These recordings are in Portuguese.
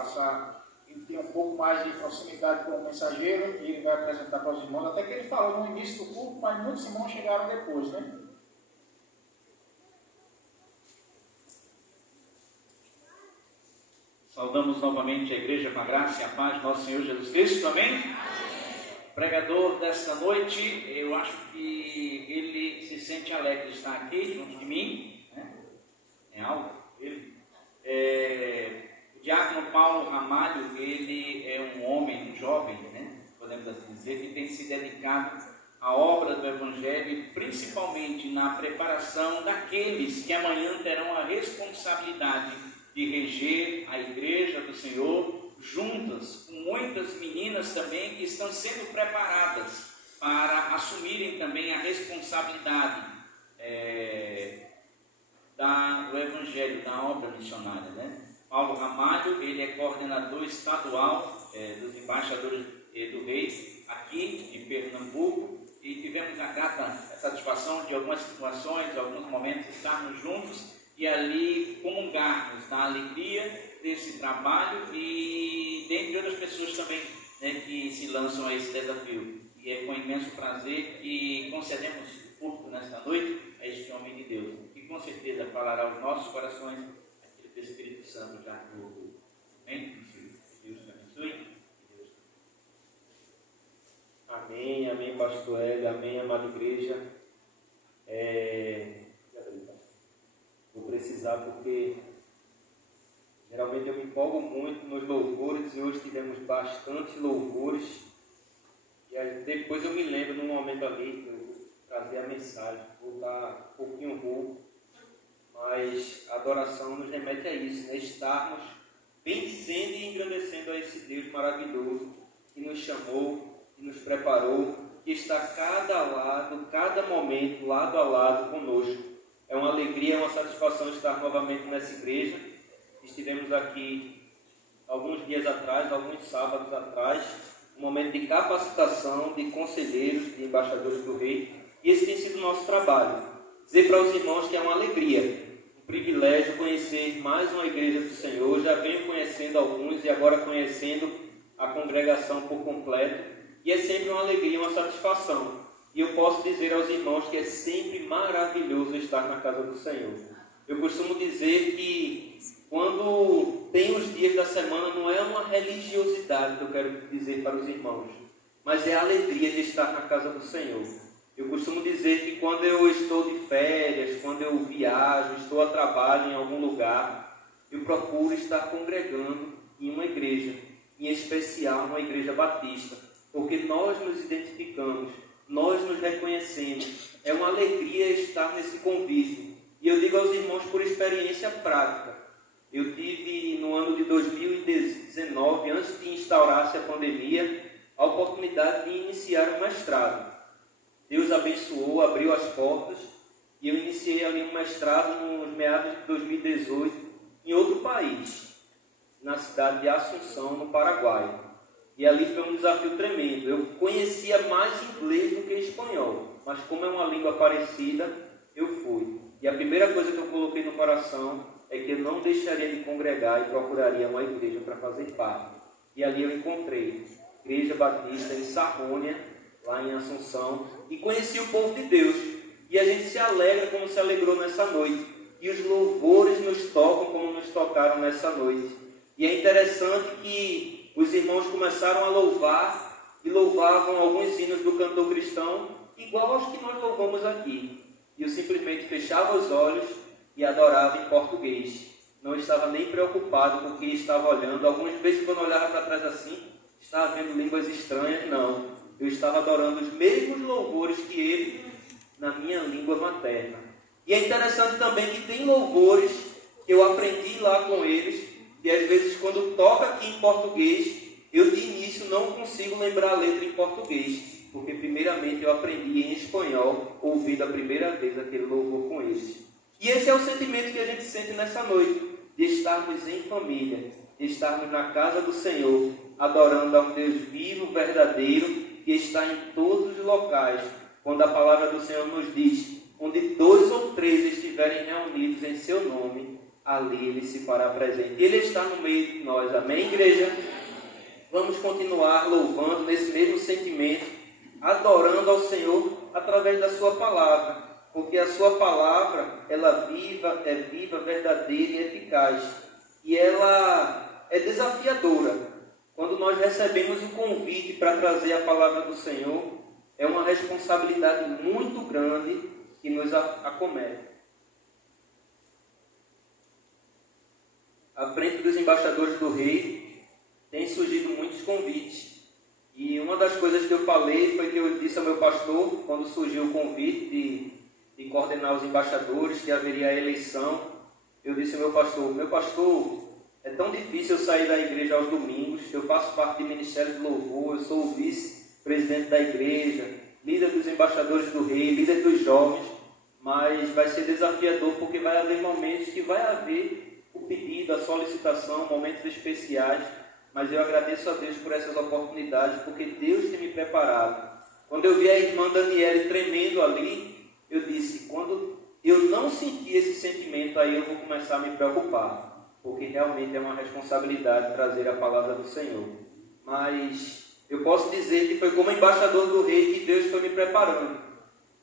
passar, ele tem um pouco mais de proximidade com o mensageiro e ele vai apresentar para os irmãos, até que ele falou no início do culto, mas muitos irmãos chegaram depois, né? Saudamos novamente a igreja com a graça e a paz de nosso Senhor Jesus Cristo, amém? Pregador desta noite, eu acho que ele se sente alegre de estar aqui junto de mim, né? É algo ele. O diácono Paulo Ramalho, ele é um homem, um jovem, né? Podemos assim dizer, que tem se dedicado à obra do Evangelho e principalmente na preparação daqueles que amanhã terão a responsabilidade de reger a igreja do Senhor, juntas com muitas meninas também que estão sendo preparadas para assumirem também a responsabilidade do Evangelho, da obra missionária, né? Paulo Ramalho, ele é coordenador estadual dos embaixadores do Rei aqui em Pernambuco, e tivemos a grata satisfação de algumas situações, alguns momentos estarmos juntos e ali comungarmos da alegria desse trabalho e dentre outras pessoas também, né, que se lançam a esse desafio. E é com imenso prazer que concedemos o culto nesta noite a este homem de Deus, que com certeza falará aos nossos corações aquilo que o Espírito Santo já colocou. Amém? Deus te abençoe. Amém, amém, pastor Hélio, amém, amada igreja. Vou precisar porque geralmente eu me empolgo muito nos louvores e hoje tivemos bastante louvores. E aí, depois eu me lembro num momento ali que eu vou trazer a mensagem, vou dar um pouquinho rouco, mas a adoração nos remete a isso, né? Estarmos bendizendo e engrandecendo a esse Deus maravilhoso que nos chamou, que nos preparou, que está cada lado, cada momento, lado a lado conosco. É uma alegria, é uma satisfação estar novamente nessa igreja. Estivemos aqui alguns dias atrás, alguns sábados atrás, um momento de capacitação de conselheiros, de embaixadores do Rei, e esse tem sido o nosso trabalho. Dizer para os irmãos que é uma alegria, um privilégio conhecer mais uma igreja do Senhor. Já venho conhecendo alguns e agora conhecendo a congregação por completo, e é sempre uma alegria, uma satisfação. E eu posso dizer aos irmãos que é sempre maravilhoso estar na casa do Senhor. Eu costumo dizer que quando tem os dias da semana, não é uma religiosidade que eu quero dizer para os irmãos, mas é a alegria de estar na casa do Senhor. Eu costumo dizer que quando eu estou de férias, quando eu viajo, estou a trabalho em algum lugar, eu procuro estar congregando em uma igreja, em especial uma igreja batista, porque nós nos identificamos, nós nos reconhecemos. É uma alegria estar nesse convívio. E eu digo aos irmãos por experiência prática. Eu tive no ano de 2019, antes de instaurar-se a pandemia, a oportunidade de iniciar um mestrado. Deus abençoou, abriu as portas, e eu iniciei ali um mestrado nos meados de 2018 em outro país, na cidade de Assunção, no Paraguai. E ali foi um desafio tremendo. Eu conhecia mais inglês do que espanhol, mas como é uma língua parecida, eu fui. E a primeira coisa que eu coloquei no coração é que eu não deixaria de congregar e procuraria uma igreja para fazer parte. E ali eu encontrei Igreja Batista em Sarrônia, lá em Assunção, e conheci o povo de Deus. E a gente se alegra como se alegrou nessa noite. E os louvores nos tocam como nos tocaram nessa noite. E é interessante que os irmãos começaram a louvar e louvavam alguns hinos do cantor cristão, igual aos que nós louvamos aqui. E eu simplesmente fechava os olhos e adorava em português. Não estava nem preocupado com o que estava olhando. Algumas vezes, quando eu olhava para trás assim, estava vendo línguas estranhas. Não, eu estava adorando os mesmos louvores que ele na minha língua materna. E é interessante também que tem louvores que eu aprendi lá com eles, e às vezes quando toca aqui em português, eu de início não consigo lembrar a letra em português, porque primeiramente eu aprendi em espanhol, ouvindo a primeira vez aquele louvor com eles. E esse é o sentimento que a gente sente nessa noite, de estarmos em família, de estarmos na casa do Senhor, adorando a um Deus vivo, verdadeiro, que está em todos os locais, quando a palavra do Senhor nos diz: onde 2 ou 3 estiverem reunidos em seu nome, ali Ele se fará presente. Ele está no meio de nós, amém, igreja? Vamos continuar louvando nesse mesmo sentimento, adorando ao Senhor através da sua palavra, porque a sua palavra, ela é viva, verdadeira e eficaz, e ela é desafiadora. Quando nós recebemos um convite para trazer a palavra do Senhor, é uma responsabilidade muito grande que nos acomete. À frente dos embaixadores do rei, tem surgido muitos convites. E uma das coisas que eu falei foi que eu disse ao meu pastor, quando surgiu o convite de coordenar os embaixadores, que haveria a eleição, eu disse ao meu pastor, é tão difícil eu sair da igreja aos domingos, eu faço parte do Ministério de Louvor, eu sou o vice-presidente da igreja, líder dos embaixadores do rei, líder dos jovens, mas vai ser desafiador porque vai haver momentos que vai haver o pedido, a solicitação, momentos especiais, mas eu agradeço a Deus por essas oportunidades, porque Deus tem me preparado. Quando eu vi a irmã Daniele tremendo ali, eu disse, quando eu não sentir esse sentimento, aí eu vou começar a me preocupar, porque realmente é uma responsabilidade trazer a palavra do Senhor. Mas eu posso dizer que foi como embaixador do rei que Deus foi me preparando.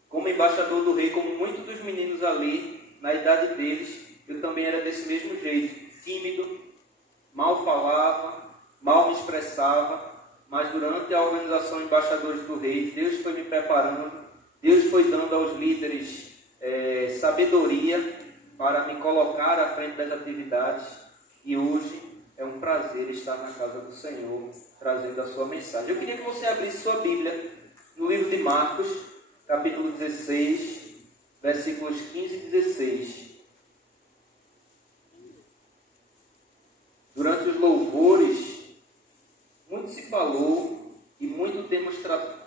Como embaixador do rei, como muitos dos meninos ali, na idade deles, eu também era desse mesmo jeito, tímido, mal falava, mal me expressava, mas durante a organização Embaixadores do Rei, Deus foi me preparando, Deus foi dando aos líderes sabedoria para me colocar à frente das atividades, e hoje é um prazer estar na casa do Senhor, trazendo a sua mensagem. Eu queria que você abrisse sua Bíblia no livro de Marcos, capítulo 16, versículos 15 e 16. Durante os louvores, muito se falou e muito temos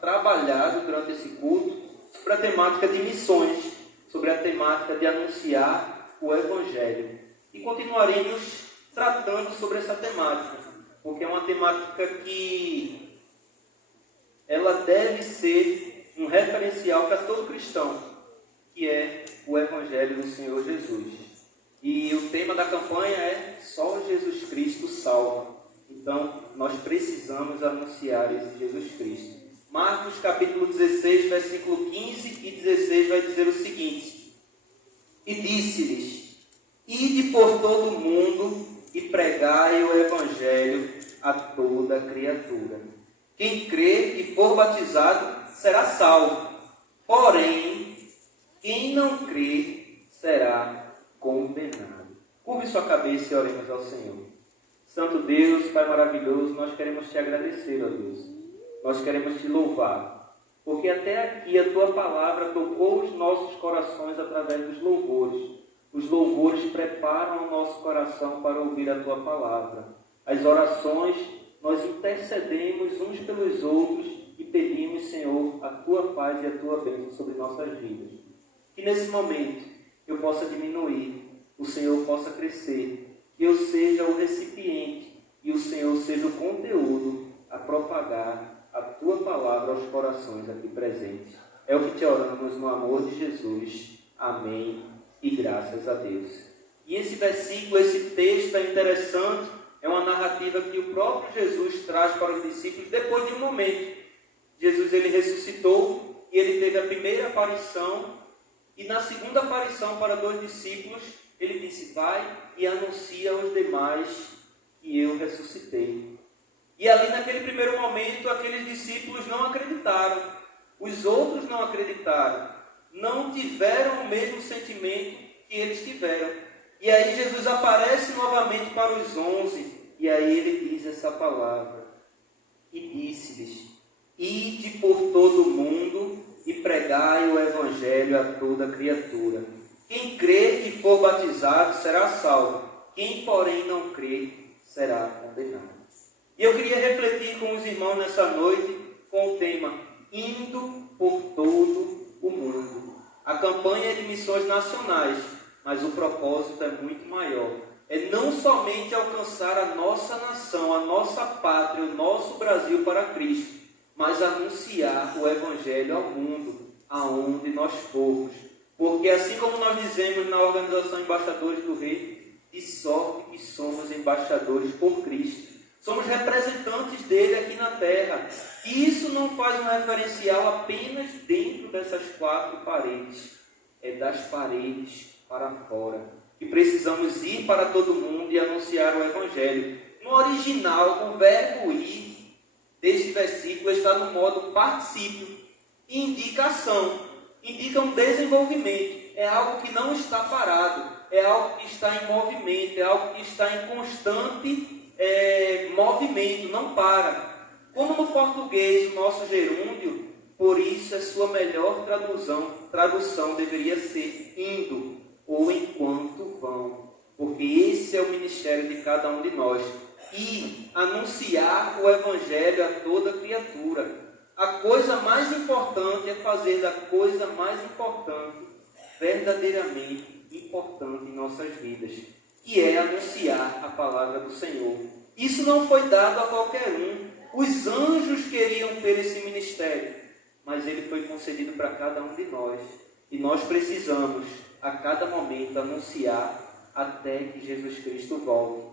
trabalhado durante esse culto sobre a temática de missões, sobre a temática de anunciar o Evangelho. E continuaremos tratando sobre essa temática, porque é uma temática que ela deve ser um referencial para todo cristão, que é o Evangelho do Senhor Jesus. E o tema da campanha é Só Jesus Cristo Salva. Então, nós precisamos anunciar esse Jesus Cristo. Marcos capítulo 16, versículo 15 e 16 vai dizer o seguinte: E disse-lhes, ide por todo o mundo e pregai o Evangelho a toda criatura. Quem crer e for batizado será salvo, porém, quem não crer será condenado. Curve sua cabeça e oremos ao Senhor. Santo Deus, Pai maravilhoso, nós queremos te agradecer, ó Deus. Nós queremos te louvar, porque até aqui a tua palavra tocou os nossos corações através dos louvores. Os louvores preparam o nosso coração para ouvir a tua palavra. As orações, nós intercedemos uns pelos outros e pedimos, Senhor, a tua paz e a tua bênção sobre nossas vidas. Que nesse momento eu possa diminuir, o Senhor possa crescer, que eu seja o recipiente e o Senhor seja o conteúdo a propagar a tua palavra aos corações aqui presentes. É o que te oramos no amor de Jesus. Amém e graças a Deus. E esse versículo, esse texto é interessante, é uma narrativa que o próprio Jesus traz para os discípulos depois de um momento. Jesus ele ressuscitou e ele teve a primeira aparição, e na segunda aparição para 2 discípulos, ele disse, vai e anuncia aos demais que eu ressuscitei. E ali naquele primeiro momento, aqueles discípulos não acreditaram. Os outros não acreditaram. Não tiveram o mesmo sentimento que eles tiveram. E aí Jesus aparece novamente para os 11. E aí ele diz essa palavra. E disse-lhes, ide por todo o mundo e pregai o Evangelho a toda criatura. Quem crer e for batizado será salvo. Quem, porém, não crer será condenado. E eu queria refletir com os irmãos nessa noite com o tema Indo por todo o mundo. A campanha é de missões nacionais, mas o propósito é muito maior. É não somente alcançar a nossa nação, a nossa pátria, o nosso Brasil para Cristo, mas anunciar o Evangelho ao mundo, aonde nós formos. Porque assim como nós dizemos na organização Embaixadores do Rei, de sorte que somos embaixadores por Cristo. Somos representantes dele aqui na terra. E isso não faz um referencial apenas dentro dessas 4 paredes. É das paredes para fora. E precisamos ir para todo mundo e anunciar o Evangelho. No original, o verbo ir deste versículo está no modo particípio. E indica ação. Indica um desenvolvimento. É algo que não está parado. É algo que está em movimento. É algo que está em constante movimento, não para. Como no português, o nosso gerúndio, por isso a sua melhor tradução deveria ser indo ou enquanto vão. Porque esse é o ministério de cada um de nós. E anunciar o Evangelho a toda criatura. A coisa mais importante é fazer da coisa mais importante verdadeiramente importante em nossas vidas, que é anunciar a palavra do Senhor. Isso não foi dado a qualquer um. Os anjos queriam ter esse ministério, mas ele foi concedido para cada um de nós. E nós precisamos, a cada momento, anunciar até que Jesus Cristo volte.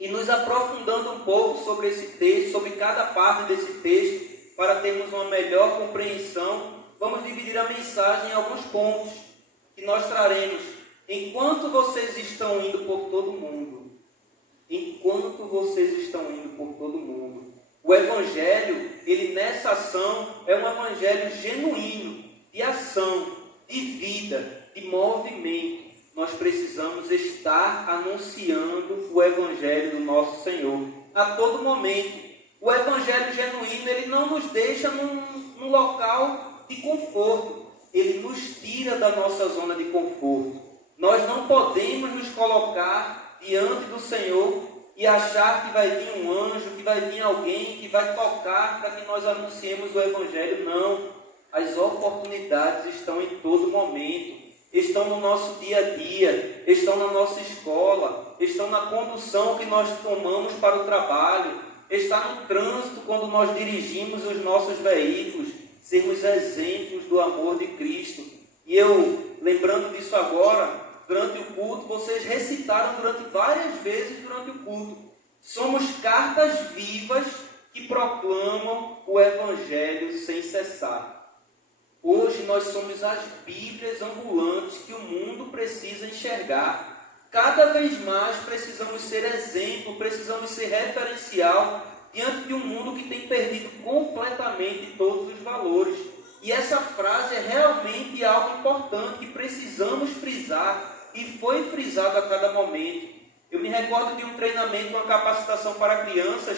E nos aprofundando um pouco sobre esse texto, sobre cada parte desse texto, para termos uma melhor compreensão, vamos dividir a mensagem em alguns pontos que nós traremos. Enquanto vocês estão indo por todo mundo, enquanto vocês estão indo por todo mundo, o Evangelho, ele nessa ação, é um Evangelho genuíno, de ação, de vida, de movimento. Nós precisamos estar anunciando o Evangelho do nosso Senhor a todo momento. O Evangelho genuíno, ele não nos deixa num local de conforto. Ele nos tira da nossa zona de conforto. Nós não podemos nos colocar diante do Senhor e achar que vai vir um anjo, que vai vir alguém, que vai tocar para que nós anunciemos o Evangelho. Não. As oportunidades estão em todo momento. Estão no nosso dia a dia, estão na nossa escola, estão na condução que nós tomamos para o trabalho, está no trânsito quando nós dirigimos os nossos veículos, sermos exemplos do amor de Cristo. E eu, lembrando disso agora, durante o culto, vocês recitaram várias vezes durante o culto. Somos cartas vivas que proclamam o Evangelho sem cessar. Hoje nós somos as Bíblias ambulantes que o mundo precisa enxergar. Cada vez mais precisamos ser exemplo, precisamos ser referencial diante de um mundo que tem perdido completamente todos os valores. E essa frase é realmente algo importante que precisamos frisar e foi frisado a cada momento. Eu me recordo de um treinamento, uma capacitação para crianças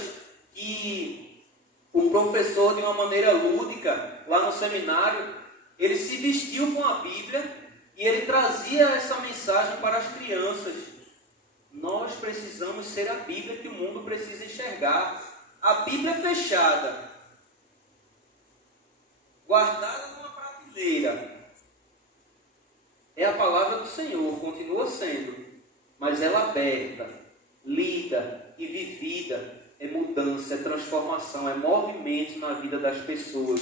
que o professor, de uma maneira lúdica, lá no seminário, ele se vestiu com a Bíblia e ele trazia essa mensagem para as crianças. Nós precisamos ser a Bíblia que o mundo precisa enxergar. A Bíblia fechada, guardada numa prateleira, é a palavra do Senhor, continua sendo, mas ela aberta, lida e vivida, é mudança, é transformação, é movimento na vida das pessoas.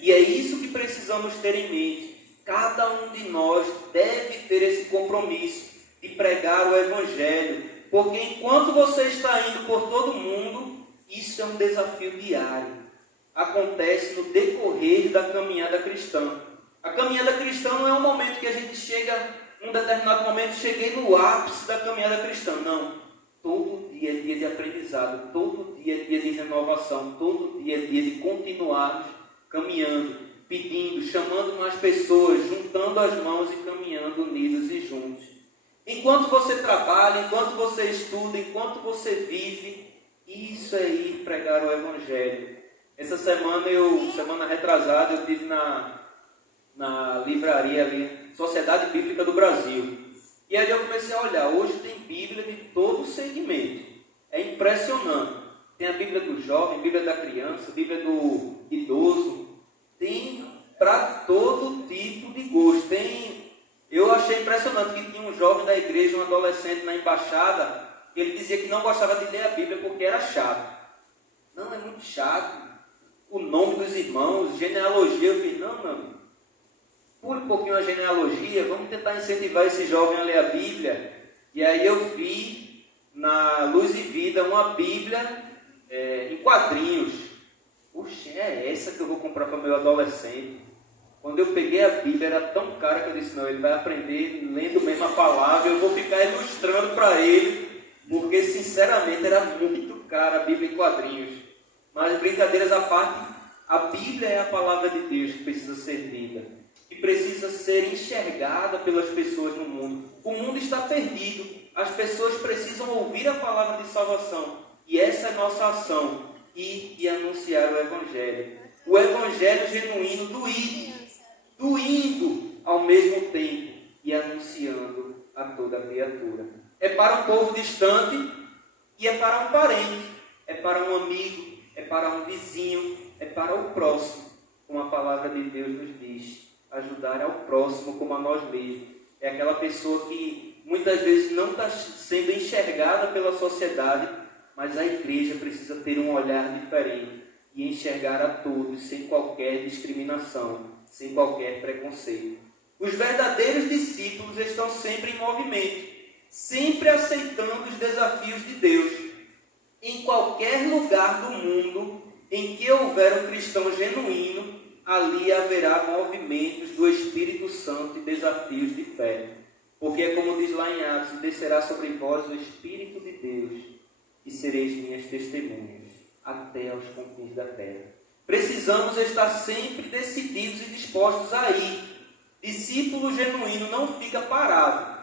E é isso que precisamos ter em mente. Cada um de nós deve ter esse compromisso de pregar o Evangelho, porque enquanto você está indo por todo mundo, isso é um desafio diário. Acontece no decorrer da caminhada cristã. A caminhada cristã não é um momento que a gente chega, num determinado momento, cheguei no ápice da caminhada cristã. Não. Todo dia é dia de aprendizado, todo dia é dia de renovação, todo dia é dia de continuarmos caminhando, pedindo, chamando mais pessoas, juntando as mãos e caminhando unidos e juntos. Enquanto você trabalha, enquanto você estuda, enquanto você vive, isso é ir pregar o Evangelho. Essa semana retrasada, eu estive na livraria ali, Sociedade Bíblica do Brasil. E ali eu comecei a olhar, hoje tem Bíblia de todo segmento. É impressionante. Tem a Bíblia do jovem, Bíblia da criança, Bíblia do idoso. Tem para todo tipo de gosto. Eu achei impressionante que tinha um jovem da igreja, um adolescente na embaixada, que ele dizia que não gostava de ler a Bíblia porque era chato. Não, é muito chato. O nome dos irmãos, genealogia. Eu disse, não. Pule um pouquinho a genealogia, vamos tentar incentivar esse jovem a ler a Bíblia. E aí eu vi na Luz e Vida uma Bíblia em quadrinhos. Puxa, é essa que eu vou comprar para meu adolescente. Quando eu peguei a Bíblia, era tão cara que eu disse, não, ele vai aprender lendo mesmo a palavra, eu vou ficar ilustrando para ele, porque sinceramente era muito cara a Bíblia em quadrinhos. Mas brincadeiras à parte, a Bíblia é a palavra de Deus que precisa ser lida, que precisa ser enxergada pelas pessoas no mundo. O mundo está perdido, as pessoas precisam ouvir a palavra de salvação, e essa é a nossa ação, ir e anunciar o Evangelho. O Evangelho genuíno do indo ao mesmo tempo e anunciando a toda criatura. É para um povo distante e é para um parente, é para um amigo, é para um vizinho, é para o próximo, como a palavra de Deus nos diz. Ajudar ao próximo como a nós mesmos. É aquela pessoa que muitas vezes não está sendo enxergada pela sociedade, mas a igreja precisa ter um olhar diferente e enxergar a todos sem qualquer discriminação, sem qualquer preconceito. Os verdadeiros discípulos estão sempre em movimento, sempre aceitando os desafios de Deus. Em qualquer lugar do mundo em que houver um cristão genuíno, ali haverá movimentos do Espírito Santo e desafios de fé. Porque é como diz lá em Atos, descerá sobre vós o Espírito de Deus e sereis minhas testemunhas até aos confins da terra. Precisamos estar sempre decididos e dispostos a ir. Discípulo genuíno não fica parado.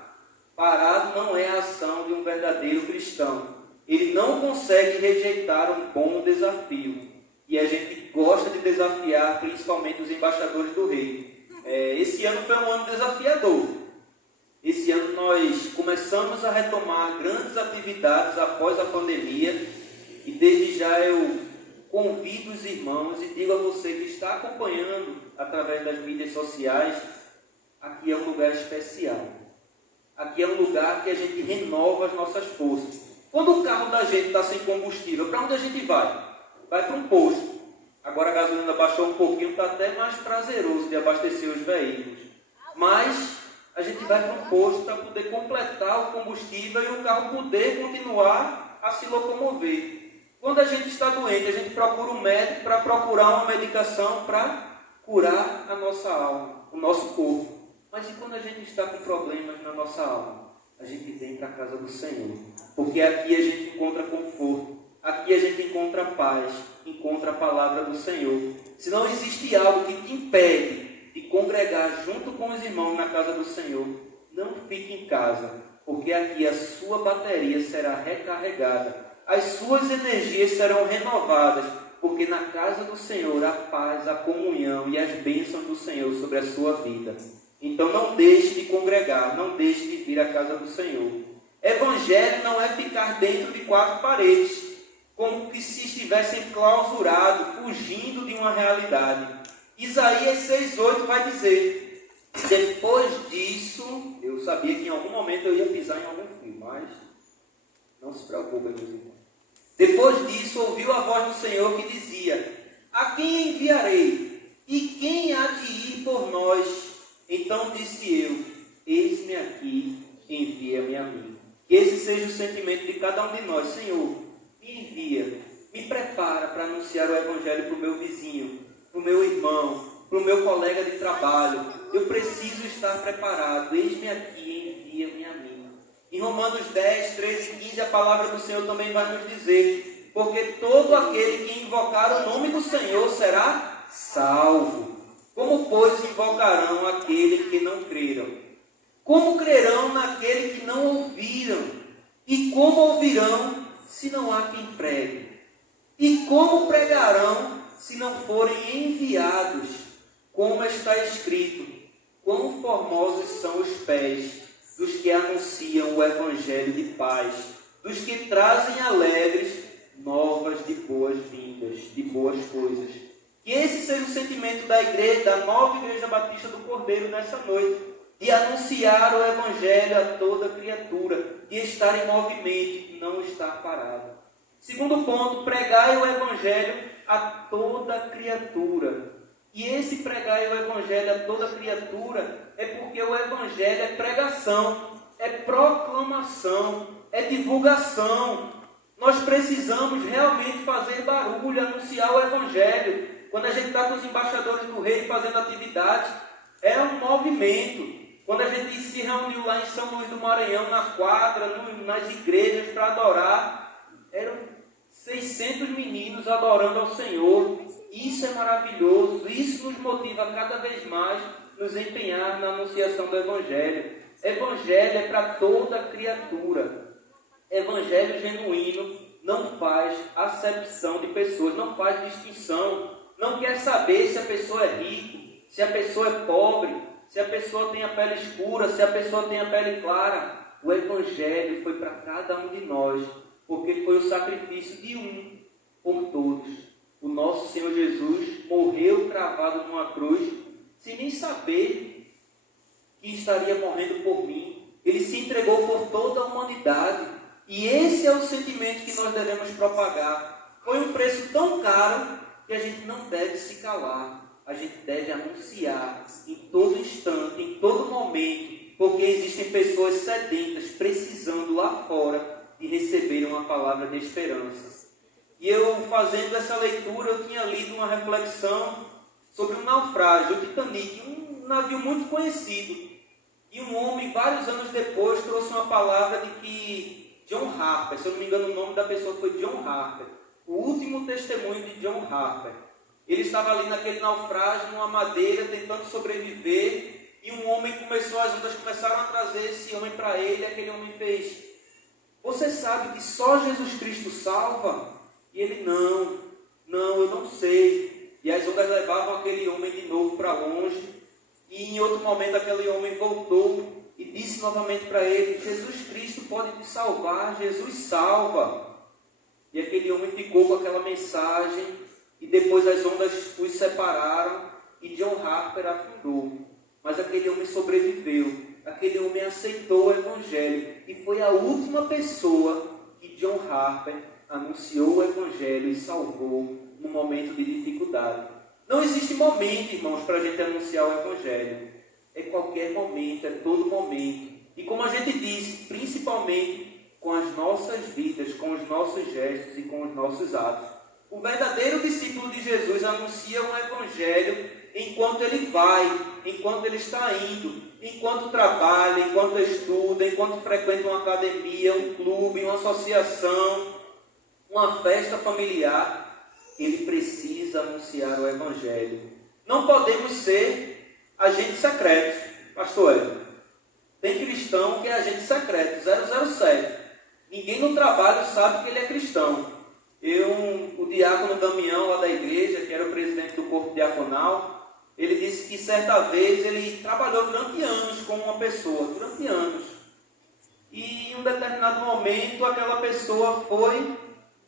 Parado não é a ação de um verdadeiro cristão. Ele não consegue rejeitar um bom desafio. E a gente gosta de desafiar, principalmente os embaixadores do rei. Esse ano foi um ano desafiador. Esse ano nós começamos a retomar grandes atividades após a pandemia. E desde já eu convido os irmãos e digo a você que está acompanhando através das mídias sociais, aqui é um lugar especial. Aqui é um lugar que a gente renova as nossas forças. Quando o carro da gente está sem combustível, para onde a gente vai? Vai para um posto. Agora a gasolina baixou um pouquinho, está até mais prazeroso de abastecer os veículos. Mas a gente vai para um posto para poder completar o combustível e o carro poder continuar a se locomover. Quando a gente está doente, a gente procura um médico para procurar uma medicação para curar a nossa alma, o nosso corpo. Mas e quando a gente está com problemas na nossa alma? A gente vem para a casa do Senhor. Porque aqui a gente encontra conforto. Aqui a gente encontra paz, encontra a palavra do Senhor. Se não existe algo que te impede de congregar junto com os irmãos na casa do Senhor, não fique em casa, porque aqui a sua bateria será recarregada. As suas energias serão renovadas, porque na casa do Senhor há paz, a comunhão e as bênçãos do Senhor sobre a sua vida. Então não deixe de congregar, não deixe de vir à casa do Senhor. Evangelho não é ficar dentro de quatro paredes, como que se estivessem clausurados, fugindo de uma realidade. Isaías 6,8 vai dizer, depois disso, eu sabia que em algum momento eu ia pisar em algum fio, mas não se preocupe, meus irmãos. Depois disso, ouviu a voz do Senhor que dizia, a quem enviarei? E quem há de ir por nós? Então disse eu, eis-me aqui, envia-me a mim. Que esse seja o sentimento de cada um de nós. Senhor, me envia, me prepara para anunciar o Evangelho para o meu vizinho, para o meu irmão, para o meu colega de trabalho. Eu preciso estar preparado. Eis-me aqui, envia-me a mim. Em Romanos 10, 13 e 15, a palavra do Senhor também vai nos dizer, porque todo aquele que invocar o nome do Senhor será salvo. Como, pois, invocarão aquele que não creram? Como crerão naquele que não ouviram? E como ouvirão se não há quem pregue? E como pregarão se não forem enviados? Como está escrito, quão formosos são os pés dos que anunciam o Evangelho de paz, dos que trazem alegres novas de boas-vindas, de boas coisas. Que esse seja o sentimento da igreja, da nova Igreja Batista do Cordeiro nessa noite, de anunciar o Evangelho a toda criatura, de estar em movimento, de não estar parado. Segundo ponto, pregai o Evangelho a toda criatura. E esse pregai o Evangelho a toda criatura é porque o Evangelho é pregação. é proclamação, é divulgação. Nós precisamos realmente fazer barulho, anunciar o Evangelho. Quando a gente está com os embaixadores do Rei fazendo atividades, é um movimento. Quando a gente se reuniu lá em São Luís do Maranhão, na quadra, nas igrejas para adorar, eram 600 meninos adorando ao Senhor. Isso é maravilhoso, isso nos motiva cada vez mais nos empenhar na anunciação do Evangelho. Evangelho é para toda criatura. Evangelho genuíno não faz acepção de pessoas, não faz distinção, não quer saber se a pessoa é rica, se a pessoa é pobre, se a pessoa tem a pele escura, se a pessoa tem a pele clara. O Evangelho foi para cada um de nós, porque foi o sacrifício de um por todos. O nosso Senhor Jesus morreu cravado numa cruz, sem nem saber que estaria morrendo por mim. Ele se entregou por toda a humanidade. E esse é o sentimento que nós devemos propagar. Foi um preço tão caro que a gente não deve se calar. A gente deve anunciar em todo instante, em todo momento, porque existem pessoas sedentas precisando lá fora de receber uma palavra de esperança. E eu, fazendo essa leitura, eu tinha lido uma reflexão sobre um naufrágio, o Titanic, um navio muito conhecido. E um homem, vários anos depois, trouxe uma palavra de que John Harper, se eu não me engano o nome da pessoa foi John Harper, o último testemunho de John Harper. Ele estava ali naquele naufrágio, numa madeira, tentando sobreviver, e um homem começou, as ondas começaram a trazer esse homem para ele, e aquele homem fez: você sabe que só Jesus Cristo salva? E ele, não, eu não sei. E as ondas levavam aquele homem de novo para longe, e em outro momento aquele homem voltou e disse novamente para ele: Jesus Cristo pode te salvar, Jesus salva. E aquele homem ficou com aquela mensagem, e depois as ondas os separaram, e John Harper afundou. Mas aquele homem sobreviveu, aquele homem aceitou o Evangelho, e foi a última pessoa que John Harper anunciou o Evangelho e salvou no momento de dificuldade. Não existe momento, irmãos, para a gente anunciar o Evangelho. É qualquer momento, é todo momento. E como a gente disse, principalmente com as nossas vidas, com os nossos gestos e com os nossos atos. O verdadeiro discípulo de Jesus anuncia um Evangelho enquanto ele vai, enquanto ele está indo, enquanto trabalha, enquanto estuda, enquanto frequenta uma academia, um clube, uma associação, uma festa familiar. Ele precisa anunciar o Evangelho. Não podemos ser agentes secretos, pastor Hélio. Tem cristão que é agente secreto, 007. Ninguém no trabalho sabe que ele é cristão. O diácono Damião, lá da igreja, que era o presidente do corpo diaconal, ele disse que certa vez ele trabalhou durante anos com uma pessoa, durante anos. E em um determinado momento aquela pessoa foi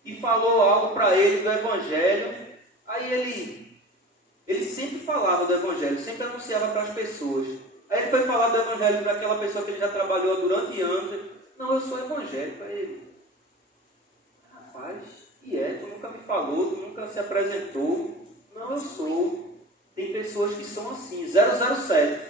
e falou algo para ele do Evangelho. Aí ele sempre falava do Evangelho, sempre anunciava para as pessoas. Aí ele foi falar do Evangelho para aquela pessoa que ele já trabalhou durante anos. Não, eu sou evangélico. Para ele: rapaz, tu nunca me falou, tu nunca se apresentou. Não, eu sou. Tem pessoas que são assim, 007.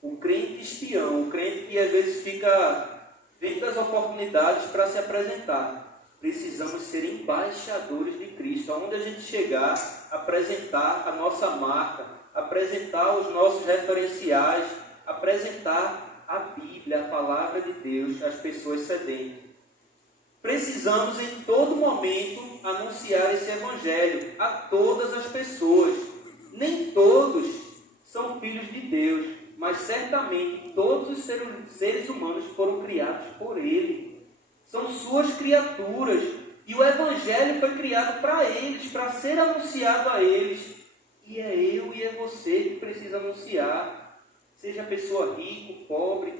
O crente espião, o crente que às vezes fica vendo as oportunidades para se apresentar. Precisamos ser embaixadores de Cristo. Aonde a gente chegar, apresentar a nossa marca, apresentar os nossos referenciais, apresentar a Bíblia, a palavra de Deus às pessoas sedentas. Precisamos em todo momento anunciar esse Evangelho a todas as pessoas. Nem todos são filhos de Deus, mas certamente todos os seres humanos foram criados por Ele. São suas criaturas, e o Evangelho foi criado para eles, para ser anunciado a eles. E é eu e é você que precisa anunciar. Seja pessoa rica, pobre,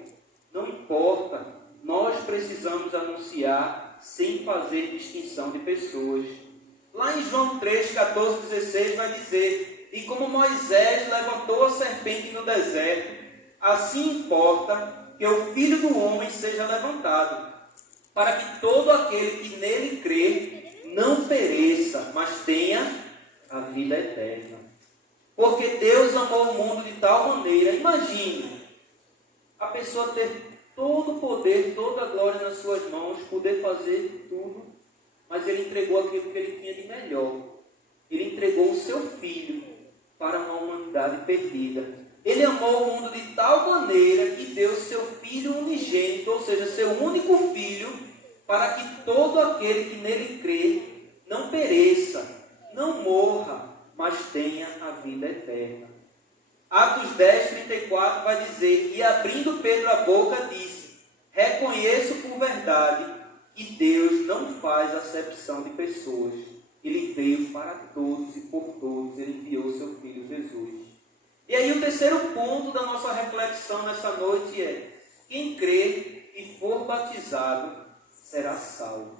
não importa. Nós precisamos anunciar sem fazer distinção de pessoas. Lá em João 3, 14, 16 vai dizer: e como Moisés levantou a serpente no deserto, assim importa que o Filho do Homem seja levantado, para que todo aquele que nele crê não pereça, mas tenha a vida eterna. Porque Deus amou o mundo de tal maneira. Imagine a pessoa ter todo o poder, toda a glória nas suas mãos, poder fazer tudo, mas ele entregou aquilo que ele tinha de melhor. Ele entregou o seu Filho para uma humanidade perdida. Ele amou o mundo de tal maneira que deu seu Filho unigênito, ou seja, seu único Filho, para que todo aquele que nele crê não pereça, não morra, mas tenha a vida eterna. Atos 10, 34 vai dizer: e abrindo Pedro a boca, disse: reconheço por verdade que Deus não faz acepção de pessoas. Ele veio para todos e por todos ele enviou seu Filho Jesus. E aí o terceiro ponto da nossa reflexão nessa noite é: quem crê e for batizado será salvo.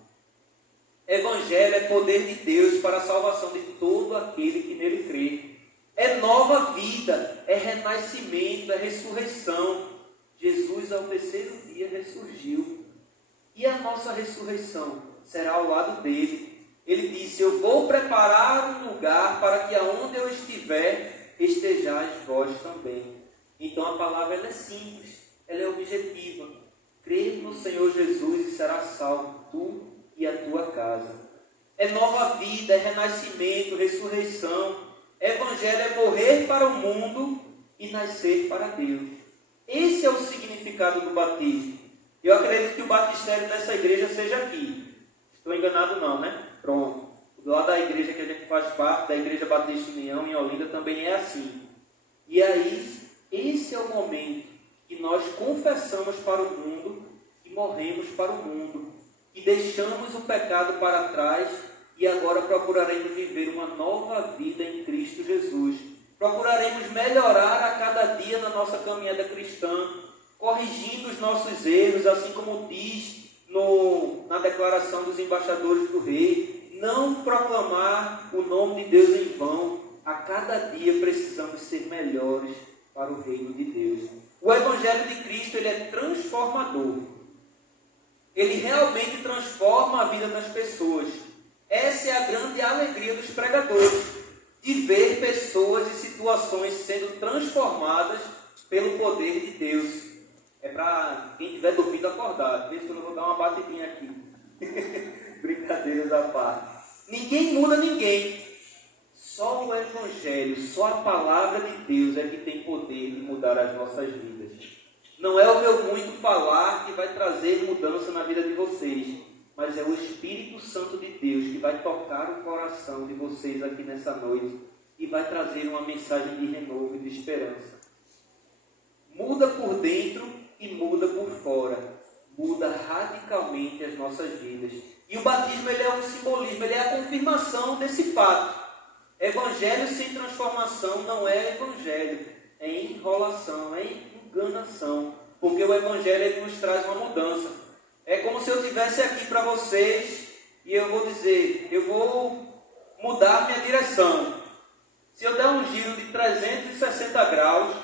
Evangelho é poder de Deus para a salvação de todo aquele que nele crê. É nova vida, é renascimento, é ressurreição. Jesus ao terceiro dia ressurgiu. E a nossa ressurreição será ao lado dele. Ele disse: eu vou preparar um lugar para que aonde eu estiver, estejais vós também. Então a palavra ela é simples, ela é objetiva. Crê no Senhor Jesus e será salvo tu e a tua casa. É nova vida, é renascimento, ressurreição. Evangelho é morrer para o mundo e nascer para Deus. Esse é o significado do batismo. Eu acredito que o batistério dessa igreja seja aqui. Estou enganado não, né? Pronto. Do lado da igreja que a gente faz parte, da Igreja Batista União, em Olinda, também é assim. E aí, esse é o momento que nós confessamos para o mundo e morremos para o mundo. E deixamos o pecado para trás e agora procuraremos viver uma nova vida em Cristo Jesus. Procuraremos melhorar a cada dia na nossa caminhada cristã, corrigindo os nossos erros, assim como diz na declaração dos embaixadores do rei, não proclamar o nome de Deus em vão. A cada dia precisamos ser melhores para o reino de Deus. O Evangelho de Cristo ele é transformador. Ele realmente transforma a vida das pessoas. Essa é a grande alegria dos pregadores, de ver pessoas e situações sendo transformadas pelo poder de Deus. É para quem estiver dormindo acordar. Por isso que eu não vou dar uma batidinha aqui. Brincadeiras à parte. Ninguém muda ninguém. Só o Evangelho, só a palavra de Deus é que tem poder de mudar as nossas vidas. Não é o meu muito falar que vai trazer mudança na vida de vocês, mas é o Espírito Santo de Deus que vai tocar o coração de vocês aqui nessa noite e vai trazer uma mensagem de renovo e de esperança. Muda por dentro e muda por fora. Muda radicalmente as nossas vidas. E o batismo ele é um simbolismo, ele é a confirmação desse fato. Evangelho sem transformação não é evangelho, é enrolação, é enganação. Porque o Evangelho ele nos traz uma mudança. É como se eu estivesse aqui para vocês e eu vou dizer, eu vou mudar minha direção. Se eu der um giro de 360 graus,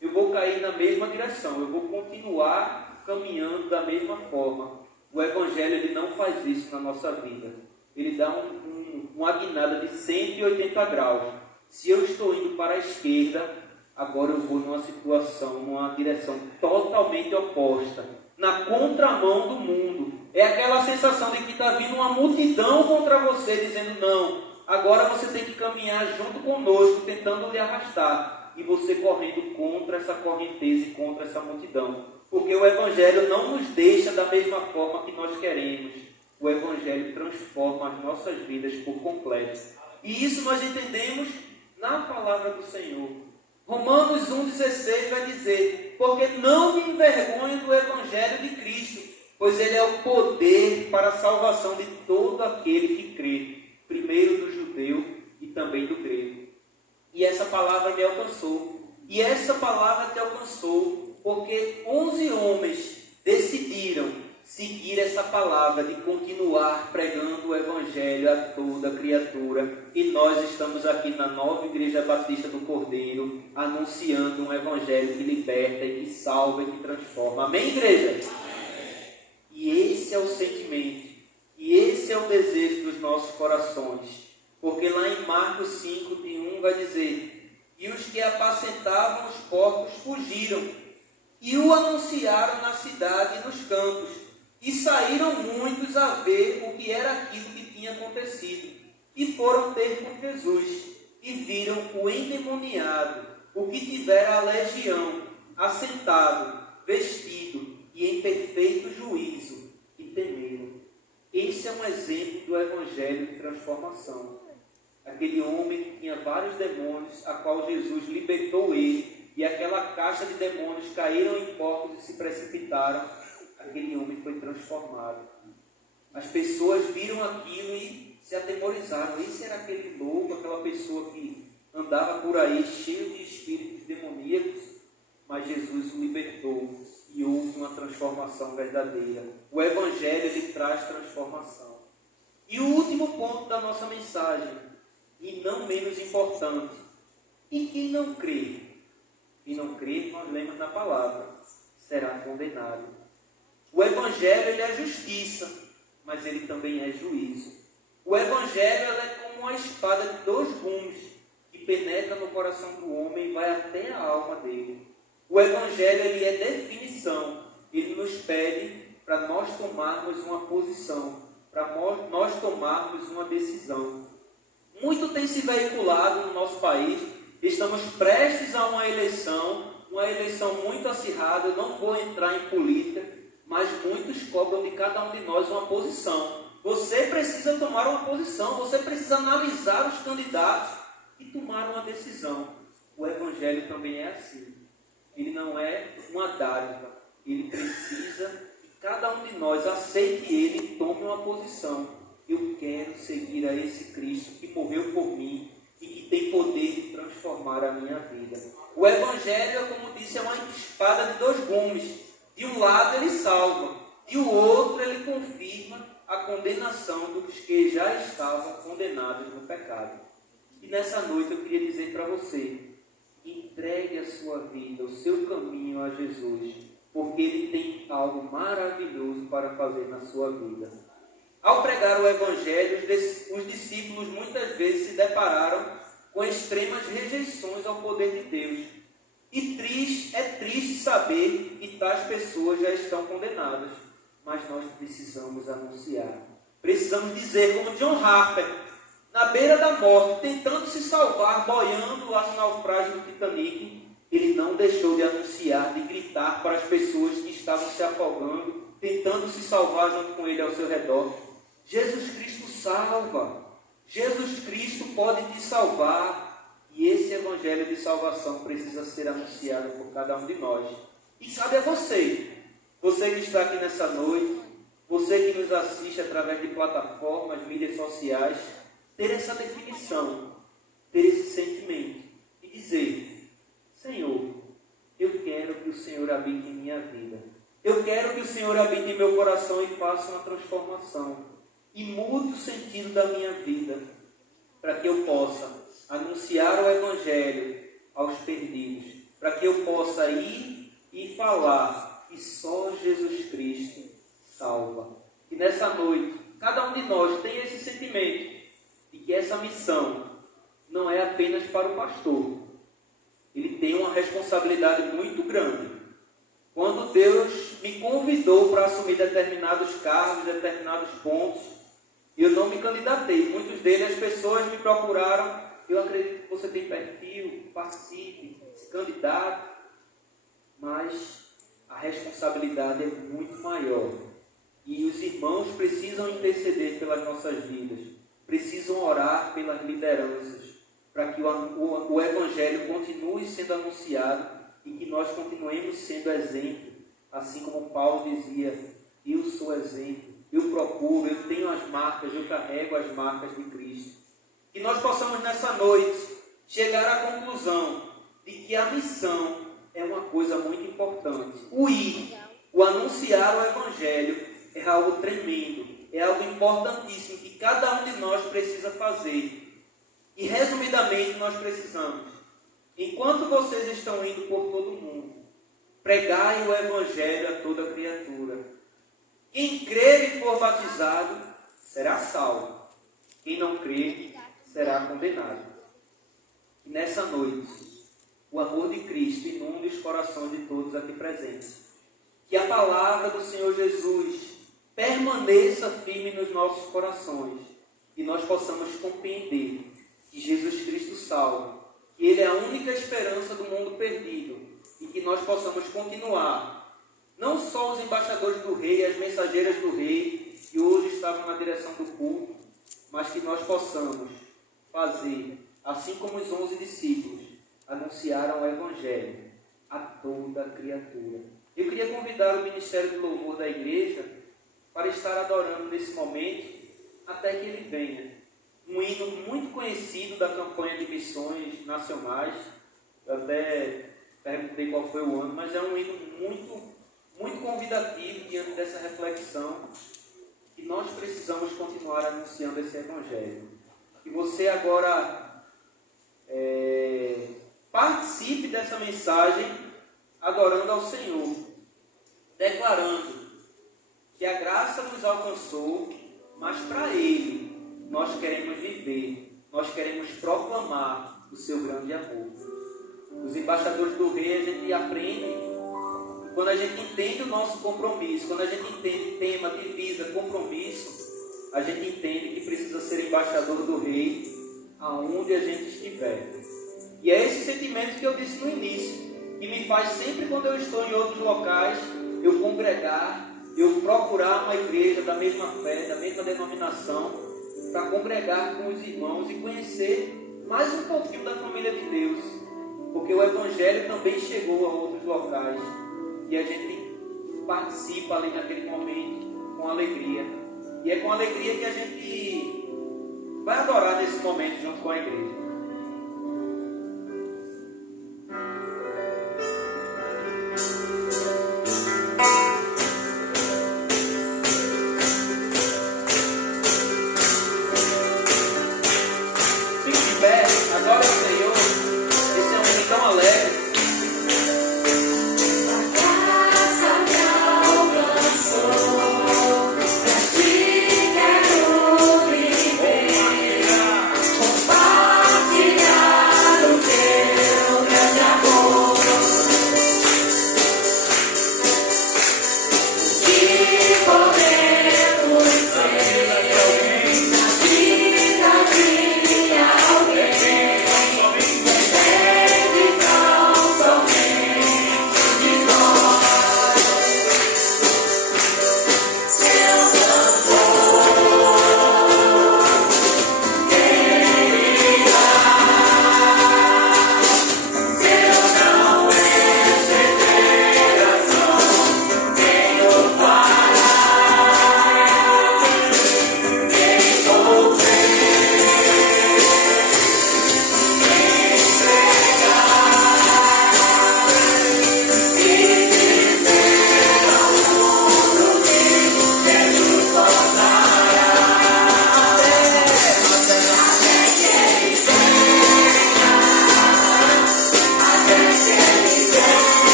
eu vou cair na mesma direção, eu vou continuar caminhando da mesma forma. O Evangelho ele não faz isso na nossa vida. Ele dá uma guinada de 180 graus. Se eu estou indo para a esquerda, agora eu vou numa situação, numa direção totalmente oposta, na contramão do mundo. É aquela sensação de que está vindo uma multidão contra você, dizendo não, agora você tem que caminhar junto conosco, tentando lhe arrastar. E você correndo contra essa correnteza e contra essa multidão. Porque o Evangelho não nos deixa da mesma forma que nós queremos. O Evangelho transforma as nossas vidas por completo. E isso nós entendemos na palavra do Senhor. Romanos 1,16 vai dizer: porque não me envergonho do Evangelho de Cristo, pois ele é o poder para a salvação de todo aquele que crê, primeiro do judeu e também do grego. E essa palavra me alcançou. E essa palavra te alcançou porque 11 homens decidiram seguir essa palavra de continuar pregando o Evangelho a toda criatura. E nós estamos aqui na nova Igreja Batista do Cordeiro, anunciando um Evangelho que liberta e que salva e que transforma. Amém, igreja? Amém. E esse é o sentimento, e esse é o desejo dos nossos corações. Porque lá em Marcos 5, de 1 vai dizer: e os que apacentavam os porcos fugiram, e o anunciaram na cidade e nos campos. E saíram muitos a ver o que era aquilo que tinha acontecido. E foram ter com Jesus, e viram o endemoniado, o que tivera a legião, assentado, vestido e em perfeito juízo, e temeram. Esse é um exemplo do Evangelho de transformação. Aquele homem que tinha vários demônios, a qual Jesus libertou ele, e aquela caixa de demônios caíram em porcos e se precipitaram. Aquele homem foi transformado. As pessoas viram aquilo e se atemorizaram. Esse era aquele louco, aquela pessoa que andava por aí cheio de espíritos demoníacos, mas Jesus o libertou e houve uma transformação verdadeira. O Evangelho, ele traz transformação. E o último ponto da nossa mensagem, e não menos importante, e quem não crê? Quem não crê, nós lemos na palavra, será condenado. O Evangelho, ele é justiça, mas ele também é juízo. O Evangelho, ele é como uma espada de dois gumes, que penetra no coração do homem e vai até a alma dele. O Evangelho, ele é definição. Ele nos pede para nós tomarmos uma posição, para nós tomarmos uma decisão. Muito tem se veiculado no nosso país. Estamos prestes a uma eleição muito acirrada. Eu não vou entrar em política, mas muitos cobram de cada um de nós uma posição. Você precisa tomar uma posição, você precisa analisar os candidatos e tomar uma decisão. O Evangelho também é assim. Ele não é uma dádiva. Ele precisa que cada um de nós aceite ele e tome uma posição. Eu quero seguir a esse Cristo que morreu por mim e que tem poder de transformar a minha vida. O Evangelho, como disse, é uma espada de dois gumes. De um lado ele salva, e o outro ele confirma a condenação dos que já estavam condenados no pecado. E nessa noite eu queria dizer para você, entregue a sua vida, o seu caminho a Jesus, porque Ele tem algo maravilhoso para fazer na sua vida. Ao pregar o Evangelho, os discípulos muitas vezes se depararam com extremas rejeições ao poder de Deus. E é triste saber que tais pessoas já estão condenadas, mas nós precisamos anunciar. Precisamos dizer, como John Harper, na beira da morte, tentando se salvar, boiando lá no naufrágio do Titanic, ele não deixou de anunciar, de gritar para as pessoas que estavam se afogando, tentando se salvar junto com ele ao seu redor. Jesus Cristo salva. Jesus Cristo pode te salvar. E esse Evangelho de salvação precisa ser anunciado por cada um de nós. E cabe a você. Você que está aqui nessa noite, você que nos assiste através de plataformas, mídias sociais, ter essa definição, ter esse sentimento e dizer: Senhor, eu quero que o Senhor habite em minha vida. Eu quero que o Senhor habite em meu coração e faça uma transformação e mude o sentido da minha vida, para que eu possa anunciar o Evangelho aos perdidos, para que eu possa ir e falar que só Jesus Cristo salva. E nessa noite, cada um de nós tem esse sentimento de que essa missão não é apenas para o pastor. Ele tem uma responsabilidade muito grande. Quando Deus me convidou para assumir determinados cargos, determinados pontos, eu não me candidatei. Muitos deles, as pessoas me procuraram: eu acredito que você tem perfil, participe, se candidate. Mas a responsabilidade é muito maior. E os irmãos precisam interceder pelas nossas vidas. Precisam orar pelas lideranças, para que o Evangelho continue sendo anunciado e que nós continuemos sendo exemplo, assim como Paulo dizia: eu sou exemplo, eu procuro, eu tenho as marcas, eu carrego as marcas de Cristo. Que nós possamos nessa noite chegar à conclusão de que a missão é uma coisa muito importante. O ir, o anunciar o Evangelho é algo tremendo, é algo importantíssimo que cada um de nós precisa fazer. E resumidamente nós precisamos, enquanto vocês estão indo por todo o mundo, pregai o Evangelho a toda criatura. Quem crer e for batizado será salvo. Quem não crer será condenado. E nessa noite, o amor de Cristo inunde os corações de todos aqui presentes. Que a palavra do Senhor Jesus permaneça firme nos nossos corações e nós possamos compreender que Jesus Cristo salva, que Ele é a única esperança do mundo perdido e que nós possamos continuar, não só os embaixadores do Rei, as mensageiras do Rei, que hoje estavam na direção do culto, mas que nós possamos fazer, assim como os 11 discípulos anunciaram o Evangelho a toda criatura. Eu queria convidar o Ministério do Louvor da igreja para estar adorando nesse momento, até que ele venha. Um hino muito conhecido da campanha de missões nacionais. Eu até perguntei qual foi o ano, mas é um hino muito convidativo diante dessa reflexão que nós precisamos continuar anunciando esse Evangelho. Que você agora participe dessa mensagem adorando ao Senhor, declarando que a graça nos alcançou, mas para Ele nós queremos viver, nós queremos proclamar o seu grande amor. Os embaixadores do Rei, a gente aprende, quando a gente entende o nosso compromisso, quando a gente entende tema, divisa, compromisso, a gente entende que precisa ser embaixador do Rei aonde a gente estiver. E é esse sentimento que eu disse no início, que me faz sempre, quando eu estou em outros locais, eu congregar, eu procurar uma igreja da mesma fé, da mesma denominação, para congregar com os irmãos e conhecer mais um pouquinho da família de Deus, porque o Evangelho também chegou a outros locais e a gente participa ali naquele momento com alegria, e é com alegria que a gente vai adorar nesse momento junto com a igreja.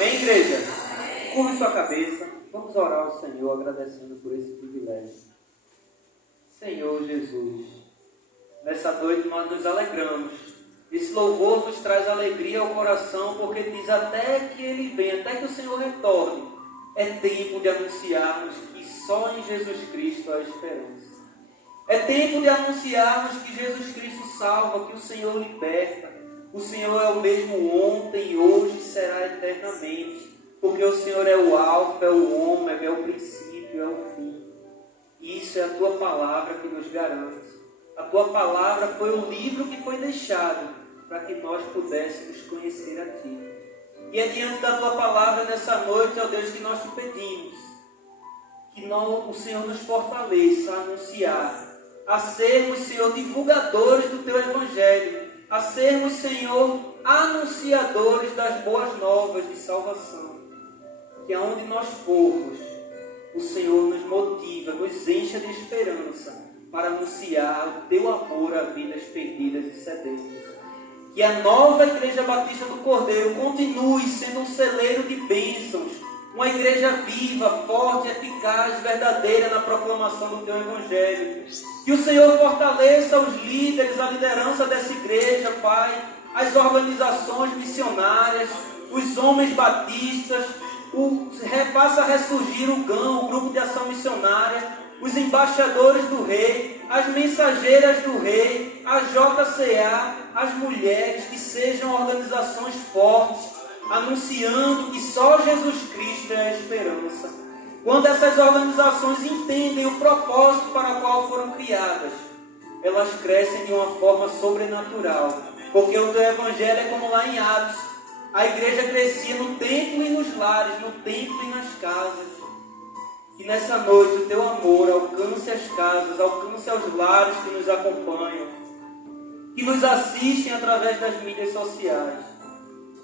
Amém, igreja? Curva sua cabeça. Vamos orar ao Senhor agradecendo por esse privilégio. Senhor Jesus. Nessa noite nós nos alegramos. Esse louvor nos traz alegria ao coração, porque diz até que Ele venha, até que o Senhor retorne. É tempo de anunciarmos que só em Jesus Cristo há esperança. É tempo de anunciarmos que Jesus Cristo salva, que o Senhor liberta. O Senhor é o mesmo ontem, hoje e será eternamente. Porque o Senhor é o alfa, é o ômega, é o princípio, é o fim. E isso é a Tua palavra que nos garante. A Tua palavra foi o livro que foi deixado para que nós pudéssemos conhecer a Ti. E é diante da Tua palavra nessa noite, ó Deus, que nós Te pedimos que o Senhor nos fortaleça a anunciar, a sermos, Senhor, divulgadores do Teu Evangelho, a sermos, Senhor, anunciadores das boas novas de salvação. Que aonde nós formos, o Senhor nos motiva, nos encha de esperança para anunciar o Teu amor a vidas perdidas e sedentas. Que a nova Igreja Batista do Cordeiro continue sendo um celeiro de bênçãos, uma igreja viva, forte, eficaz, verdadeira na proclamação do Teu Evangelho. Que o Senhor fortaleça os líderes, a liderança dessa igreja, Pai, organizações missionárias, os homens batistas, faça ressurgir o GAM, o Grupo de Ação Missionária, os embaixadores do Rei, as mensageiras do Rei, a JCA, as mulheres, que sejam organizações fortes, anunciando que só Jesus Cristo é a esperança. Quando essas organizações entendem o propósito para o qual foram criadas, elas crescem de uma forma sobrenatural, porque o Teu Evangelho é como lá em Atos. A igreja crescia no templo e nos lares, no templo e nas casas. Que nessa noite o Teu amor alcance as casas, alcance aos lares que nos acompanham, que nos assistem através das mídias sociais.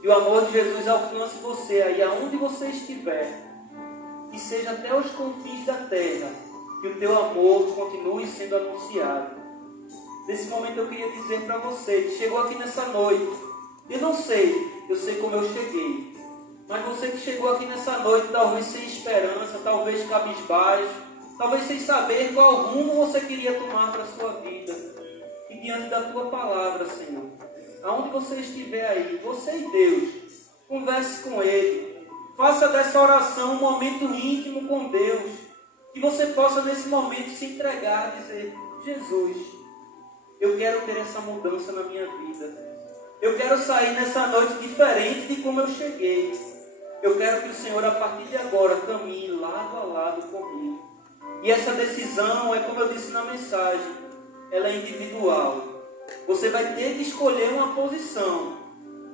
Que o amor de Jesus alcance você aí, aonde você estiver. Que seja até os confins da terra, que o Teu amor continue sendo anunciado. Nesse momento eu queria dizer para você, que chegou aqui nessa noite, eu sei como eu cheguei, mas você que chegou aqui nessa noite, talvez sem esperança, talvez cabisbaixo, talvez sem saber qual rumo você queria tomar para a sua vida, e diante da Tua palavra, Senhor, aonde você estiver aí, você e Deus, converse com Ele, faça dessa oração um momento íntimo com Deus, que você possa nesse momento se entregar, dizer: Jesus, eu quero ter essa mudança na minha vida. Eu quero sair nessa noite diferente de como eu cheguei. Eu quero que o Senhor, a partir de agora, caminhe lado a lado comigo. E essa decisão é, como eu disse na mensagem, ela é individual. Você vai ter que escolher uma posição.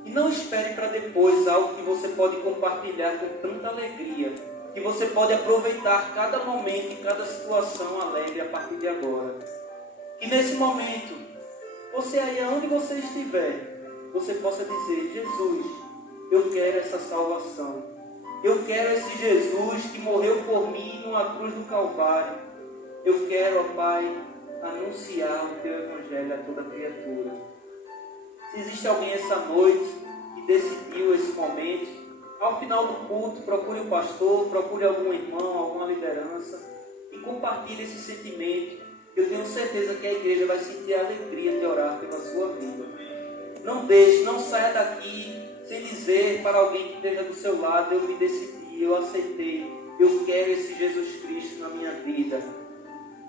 E não espere para depois algo que você pode compartilhar com tanta alegria, que você pode aproveitar cada momento e cada situação alegre a partir de agora. E nesse momento, você aí aonde você estiver, você possa dizer: Jesus, eu quero essa salvação. Eu quero esse Jesus que morreu por mim numa cruz do Calvário. Eu quero, ó Pai, anunciar o Teu Evangelho a toda criatura. Se existe alguém essa noite que decidiu esse momento, ao final do culto, procure o pastor, procure algum irmão, alguma liderança e compartilhe esse sentimento. Eu tenho certeza que a igreja vai sentir a alegria de orar pela sua vida. Não deixe, não saia daqui sem dizer para alguém que esteja do seu lado: eu me decidi, eu aceitei, eu quero esse Jesus Cristo na minha vida.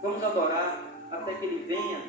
Vamos adorar até que Ele venha.